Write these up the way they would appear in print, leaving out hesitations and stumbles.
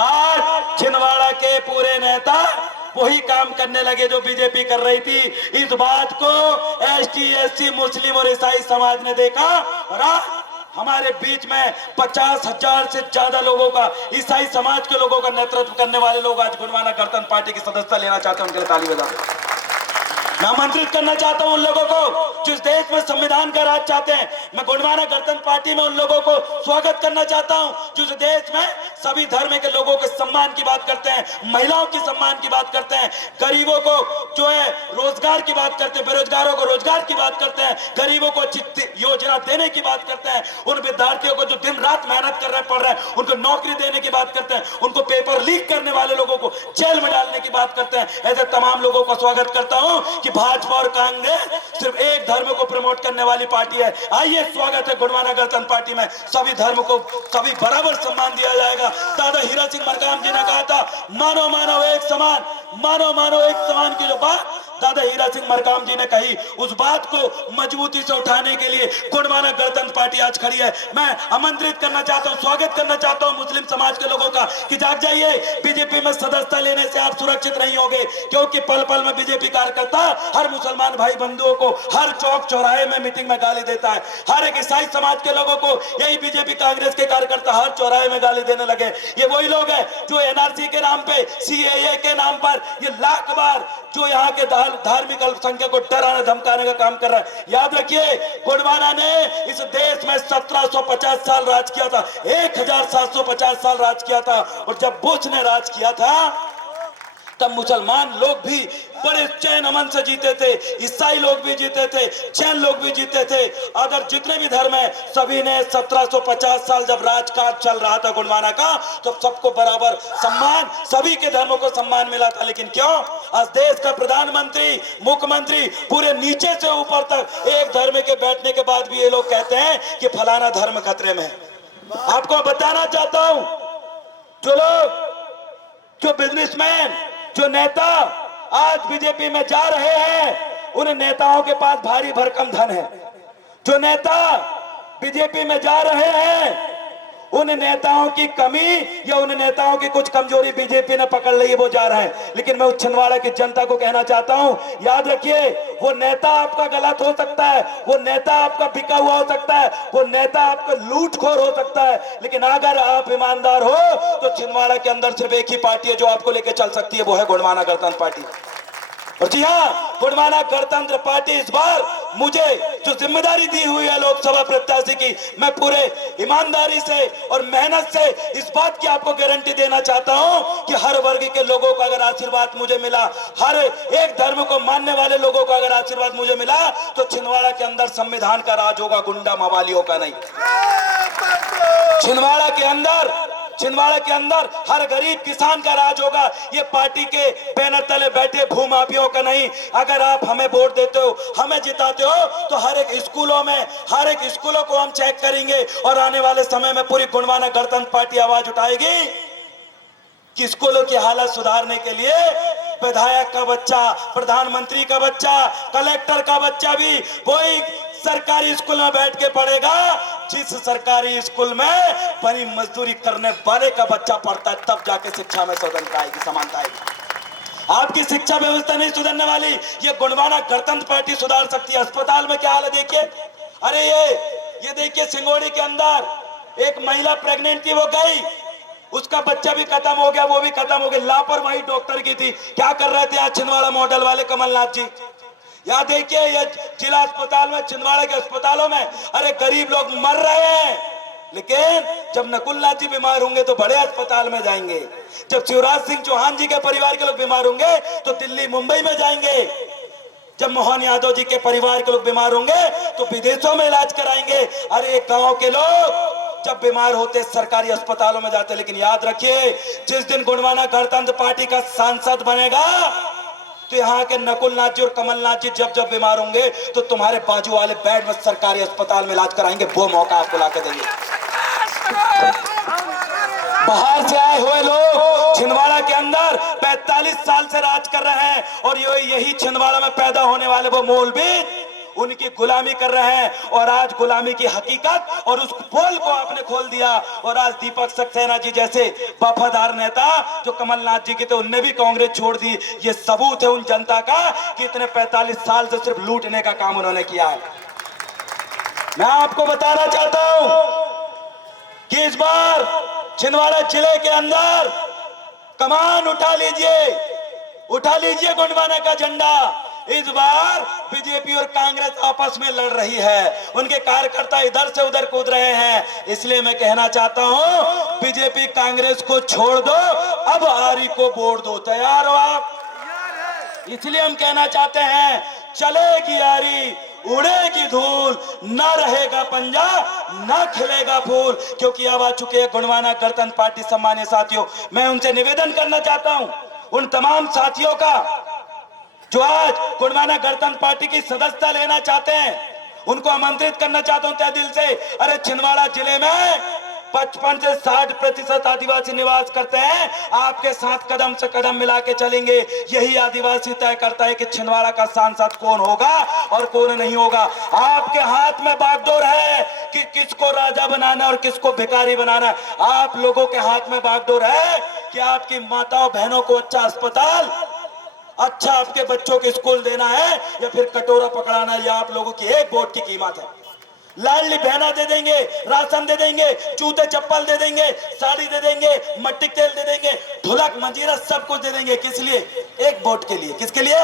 आज छिंदवाड़ा के पूरे नेता वही काम करने लगे जो बीजेपी कर रही थी। इस बात को एसटी, एससी, मुस्लिम और ईसाई समाज ने देखा और हमारे बीच में 50,000 से ज्यादा लोगों का, ईसाई समाज के लोगों का नेतृत्व करने वाले लोग आज गोंडवाना गणतंत्र पार्टी की सदस्यता लेना चाहते हैं। उनके लिए ताली बजाओ। मैं आमंत्रित करना चाहता हूं उन लोगों को जिस देश में संविधान का राज चाहते हैं। मैं गोंडवाना गणतंत्र पार्टी में उन लोगों को स्वागत करना चाहता हूं जिस देश में सभी धर्म के लोगों के सम्मान की बात करते हैं, महिलाओं की सम्मान की बात करते हैं, गरीबों को जो है रोजगार की बात करते हैं, बेरोजगारों को रोजगार की बात करते हैं, गरीबों को अच्छी योजना देने की बात करते हैं, उन विद्यार्थियों को जो दिन रात मेहनत कर रहे पढ़ रहे हैं उनको नौकरी देने की बात करते हैं, उनको पेपर लीक करने वाले लोगों को जेल में डालने की बात करते हैं। ऐसे तमाम लोगों का स्वागत करता हूं कि भाजपा और कांग्रेस सिर्फ एक धर्म को प्रमोट करने वाली पार्टी है। आइए, स्वागत है गोंडवाना गणतंत्र पार्टी में। सभी धर्म को सभी बराबर सम्मान दिया जाएगा। दादा हीरा सिंह मरकाम जी ने कहा था, मानो मानो एक समान, मानो मानो एक समान की जो बात दादा हीरा सिंह मरकाम जी ने कही, उस बात को मजबूती से उठाने के लिए गोंडवाना गणतंत्र पार्टी आज खड़ी है। मैं आमंत्रित करना चाहता हूं, स्वागत करना चाहता हूं मुस्लिम समाज के लोगों का कि जाग जाइए। बीजेपी में सदस्यता लेने से आप सुरक्षित नहीं होंगे, क्योंकि पल पल में बीजेपी कार्यकर्ता हर मुसलमान भाई बंधुओं को हर चौक चौराहे में मीटिंग में गाली देता है। हर एक ईसाई समाज के लोगों को यही बीजेपी कांग्रेस के कार्यकर्ता हर चौराहे में गाली देने लगे। ये वही लोग हैं जो एनआरसी के नाम पे, सीएए के नाम पर ये लाख बार जो यहाँ के धार्मिक अल्पसंख्यक को डराने धमकाने का काम कर रहा है। याद रखिए, गोंडवाना ने इस देश में 1750 साल राज किया था, 1750 साल राज किया था। और जब बुश ने राज किया था तब मुसलमान लोग भी बड़े चैन अमन से जीते थे, ईसाई लोग भी जीते थे, जैन लोग भी जीते थे। अगर जितने भी धर्म है सभी ने 1750 साल जब राजकाज चल रहा था गोंडवाना का, तो सबको बराबर सम्मान, सभी के धर्मों को सम्मान मिला था। लेकिन क्यों आज देश का प्रधानमंत्री, मुख्यमंत्री पूरे नीचे से ऊपर तक एक धर्म के बैठने के बाद भी ये लोग कहते हैं कि फलाना धर्म खतरे में है। आपको बताना चाहता हूं, जो लोग, जो बिजनेसमैन, जो नेता आज बीजेपी में जा रहे हैं, उन नेताओं के पास भारी भरकम धन है। जो नेता बीजेपी में जा रहे हैं, उन नेताओं की कमी या उन नेताओं की कुछ कमजोरी बीजेपी ने पकड़ ली है, वो जा रहे हैं। लेकिन मैं उस छिंदवाड़ा की जनता को कहना चाहता हूं, याद रखिए, वो नेता आपका गलत हो सकता है, वो नेता आपका बिका हुआ हो सकता है, वो नेता आपका लूटखोर हो सकता है, लेकिन अगर आप ईमानदार हो तो छिंदवाड़ा के अंदर सिर्फ एक ही पार्टी है जो आपको लेकर चल सकती है, वो है गोंडवाना गणतंत्र पार्टी। और जी हाँ, गोंडवाना गणतंत्र पार्टी इस बार मुझे जो जिम्मेदारी दी हुई है लोकसभा प्रत्याशी की, मैं पूरे ईमानदारी से और मेहनत से इस बात की आपको गारंटी देना चाहता हूं कि हर वर्ग के लोगों का अगर आशीर्वाद मुझे मिला, हर एक धर्म को मानने वाले लोगों का अगर आशीर्वाद मुझे मिला, तो छिंदवाड़ा के अंदर संविधान का राज होगा, गुंडा मवालियों का नहीं। छिंदवाड़ा के अंदर हर गरीब किसान का राज होगा, ये पार्टी के बैनर तले बैठे भूमाफियों का नहीं। अगर आप हमें वोट देते हो, हमें जिताते हो, तो हर एक स्कूलों को हम चेक करेंगे और आने वाले समय में पूरी गोंडवाना गणतंत्र पार्टी आवाज उठाएगी कि स्कूलों की हालत सुधारने के लिए विधायक का बच्चा, प्रधानमंत्री का बच्चा, कलेक्टर का बच्चा भी वही सरकारी स्कूल में बैठ के पढ़ेगा जिस सरकारी स्कूल में बड़ी मजदूरी करने वाले का बच्चा पढ़ता है। तब जाके शिक्षा में स्वतंत्रता आएगी, समानता आएगी। आपकी शिक्षा व्यवस्था नहीं सुधरने वाली, ये गोंडवाना गणतंत्र पार्टी सुधार सकती है। अस्पताल में क्या हाल है देखिए, अरे ये देखिए, सिंगोड़ी के अंदर एक महिला प्रेग्नेंट थी, वो गई, उसका बच्चा भी खत्म हो गया, वो भी खत्म हो गया। लापरवाही डॉक्टर की थी। क्या कर रहे थे आज छिंदवाड़ा मॉडल वाले कमलनाथ जी? यहाँ देखिए, ये जिला अस्पताल में, छिंदवाड़ा के अस्पतालों में, अरे गरीब लोग मर रहे हैं, लेकिन जब नकुलनाथ जी बीमार होंगे तो बड़े अस्पताल में जाएंगे, जब शिवराज सिंह चौहान जी के परिवार के लोग बीमार होंगे तो दिल्ली मुंबई में जाएंगे, जब मोहन यादव जी के परिवार के लोग बीमार होंगे तो विदेशों में इलाज कराएंगे। अरे गांव के लोग जब बीमार होते सरकारी अस्पतालों में जाते। लेकिन याद रखिए, जिस दिन गोंडवाना गणतंत्र पार्टी का सांसद बनेगा तो यहाँ के नकुलनाथ जी और कमलनाथ जी जब जब बीमार होंगे तो तुम्हारे बाजू वाले बेड में सरकारी अस्पताल में इलाज कराएंगे। वो मौका आपको लाकर देंगे। बाहर से आए हुए लोग छिंदवाड़ा के अंदर 45 साल से राज कर रहे हैं और यही छिंदवाड़ा में पैदा होने वाले वो मौलवी उनकी गुलामी कर रहे हैं। और आज गुलामी की हकीकत और उस पोल को आपने खोल दिया। और आज दीपक सक्सेना जी जैसे वफादार नेता जो कमलनाथ जी के थे, उनने भी कांग्रेस छोड़ दी। ये सबूत है उन जनता का कि इतने 45 साल से सिर्फ लूटने का काम उन्होंने किया है। मैं आपको बताना चाहता हूं कि इस बार छिंदवाड़ा जिले के अंदर कमान उठा लीजिए गोंडवाना का झंडा। इस बार बीजेपी और कांग्रेस आपस में लड़ रही है, उनके कार्यकर्ता इधर से उधर कूद रहे हैं। इसलिए मैं कहना चाहता हूं बीजेपी कांग्रेस को छोड़ दो, अब आरी को वोट दो। तैयार हो आप? इसलिए हम कहना चाहते हैं चलेगी आरी, उड़ेगी धूल, ना रहेगा पंजा, ना खिलेगा फूल। क्योंकि अब आ चुके हैं गोंडवाना गणतंत्र पार्टी। सम्मानित साथियों, मैं उनसे निवेदन करना चाहता हूं, उन तमाम साथियों का जो आज गोंडवाना गणतंत्र पार्टी की सदस्यता लेना चाहते हैं, उनको आमंत्रित करना चाहता हूं तहे दिल से। अरे छिंदवाड़ा जिले में 55 से 60% आदिवासी निवास करते हैं। आपके साथ कदम से कदम मिला के चलेंगे। यही आदिवासी तय करता है कि छिंदवाड़ा का सांसद कौन होगा और कौन नहीं होगा। आपके हाथ में बागडोर है कि किसको राजा बनाना और किसको भिखारी बनाना। आप लोगों के हाथ में बागडोर है कि आपकी माताओं बहनों को अच्छा अस्पताल, अच्छा आपके बच्चों के स्कूल देना है या फिर कटोरा पकड़ाना है। या आप लोगों की एक वोट की कीमत है। लाडली बहना दे देंगे, राशन दे देंगे, जूते चप्पल दे देंगे, साड़ी दे देंगे, मट्टी तेल दे देंगे, ढोलक मंजीरा सब कुछ दे देंगे। किस लिए? एक वोट के लिए। किसके लिए?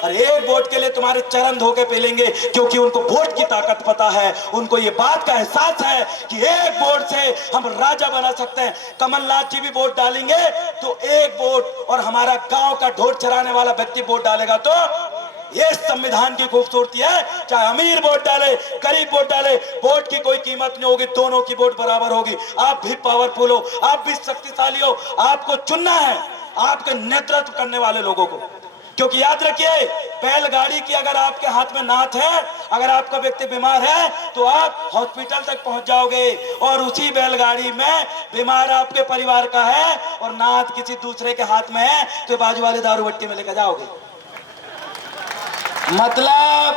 अरे एक वोट के लिए तुम्हारे चरण धो के पी लेंगे। क्योंकि उनको वोट की ताकत पता है, उनको ये बात का एहसास है कि एक वोट से हम राजा बना सकते हैं। कमलनाथ जी भी वोट डालेंगे तो एक वोट, और हमारा गांव का ढोर चराने वाला व्यक्ति वोट डालेगा तो ये संविधान की खूबसूरती है। चाहे अमीर वोट डाले, गरीब वोट डाले, वोट की कोई कीमत नहीं होगी, दोनों की वोट बराबर होगी। आप भी पावरफुल हो, आप भी शक्तिशाली हो, आपको चुनना है आपके नेतृत्व करने वाले लोगों को। क्योंकि याद रखिए, बैलगाड़ी की अगर आपके हाथ में नाथ है, अगर आपका व्यक्ति बीमार है तो आप हॉस्पिटल तक पहुंच जाओगे। और उसी बैलगाड़ी में बीमार आपके परिवार का है और नाथ किसी दूसरे के हाथ में है तो बाजू वाले दारू भट्टी में लेकर जाओगे। मतलब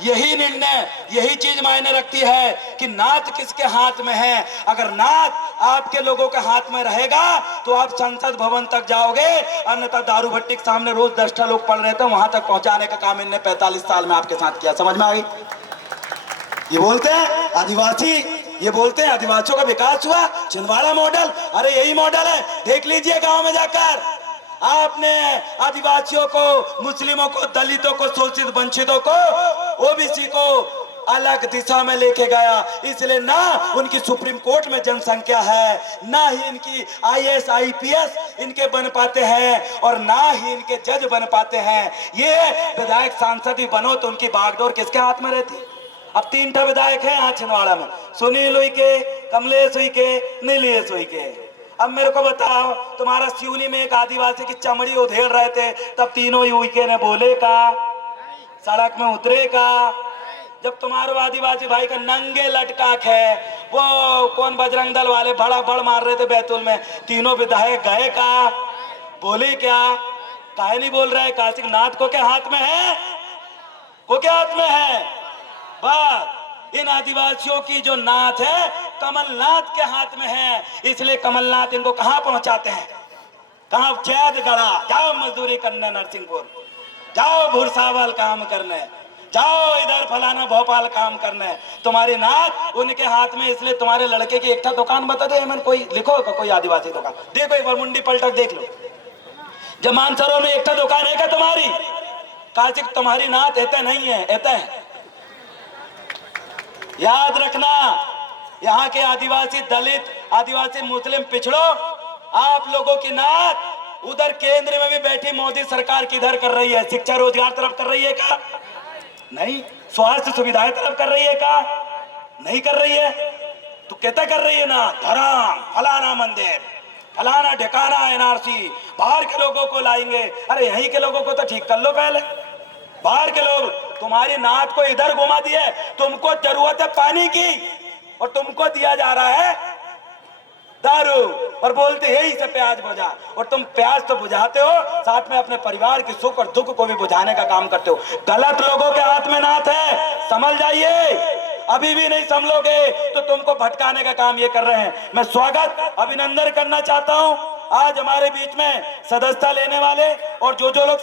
यही निर्णय, यही चीज मायने रखती है कि नाथ किसके हाथ में है। अगर नाथ आपके लोगों के हाथ में रहेगा तो आप संसद भवन तक जाओगे, अन्यथा दारू भट्टी के सामने रोज 10 लोग पड़ रहे थे, वहां तक पहुंचाने का काम इनने 45 साल में आपके साथ किया। समझ में आ गई? ये बोलते हैं आदिवासी, ये बोलते हैं आदिवासियों का विकास हुआ, छिंदवाड़ा मॉडल। अरे यही मॉडल है, देख लीजिए गांव में जाकर। आपने आदिवासियों को, मुस्लिमों को, दलितों को, शोषित वंचितों को, ओबीसी को अलग दिशा में लेके गया। इसलिए ना उनकी सुप्रीम कोर्ट में जनसंख्या है, ना ही इनकी आईएएस आईपीएस इनके बन पाते हैं, और ना ही इनके जज बन पाते हैं। ये विधायक सांसद ही बनो तो उनकी बागडोर किसके हाथ में रहती? अब 3 विधायक हैं यहाँ छिंदवाड़ा में, सुनील उइके, कमलेश उइके, नीलेश उइके। अब मेरे को बताओ, तुम्हारा सिवनी में एक आदिवासी की चमड़ी उधेड़ रहे थे, तब तीनों उइके ने बोले का, सड़क में उतरे का। जब तुम्हारे आदिवासी भाई का नंगे लटकाक है, वो कौन बजरंग दल वाले बड़ा बड़ मार रहे थे बैतूल में, तीनों विधायक गए का, बोले क्या? काहे नहीं बोल रहे? काशिक नाथ को क्या हाथ में है? को क्या हाथ में है? बस इन आदिवासियों की जो नाथ है कमलनाथ के हाथ में है। इसलिए कमलनाथ इनको कहां पहुंचाते हैं? कहां? चैदगढ़ा जाओ मजदूरी करने, नरसिंहपुर जाओ, भूरसावल काम करने जाओ, इधर फलाना भोपाल काम करने। तुम्हारी नाथ उनके हाथ में। इसलिए तुम्हारे लड़के की एक दुकान बता दे, मन कोई लिखो कोई आदिवासी दुकान देखो, एक बार मुंडी पलटक देख लो। जब मानसरोवर में एक दुकान है क्या तुम्हारी? काशिक तुम्हारी नाथ ऐते नहीं है, ऐते है। याद रखना, यहाँ के आदिवासी दलित, आदिवासी मुस्लिम पिछड़ो, आप लोगों की नाथ उधर केंद्र में भी बैठी मोदी सरकार किधर कर रही है? शिक्षा रोजगार तरफ कर रही है का? नहीं। स्वास्थ्य सुविधाएं तरफ कर रही है का? नहीं कर रही है। तो कहता कर रही है ना, धर्म, फलाना मंदिर, फलाना ठिकाना, एनआरसी, बाहर के लोगों को लाएंगे। अरे यहीं के लोगों को तो ठीक कर लो पहले। बाहर के लोग तुम्हारी नाथ को इधर घुमा दिए। तुमको जरूरत है पानी की और तुमको दिया जा रहा है दारू। और बोलते हैं इसे प्याज बुझा। और तुम प्याज तो बुझाते हो, साथ में अपने परिवार के सुख और दुख को भी बुझाने का काम करते हो। गलत लोगों के हाथ में नाथ है, समझ जाइए। अभी भी नहीं समझोगे तो तुमको भटकाने का काम ये कर रहे हैं। मैं स्वागत अभिनंदन करना चाहता हूं आज हमारे बीच में सदस्यता लेने वाले और जो लोग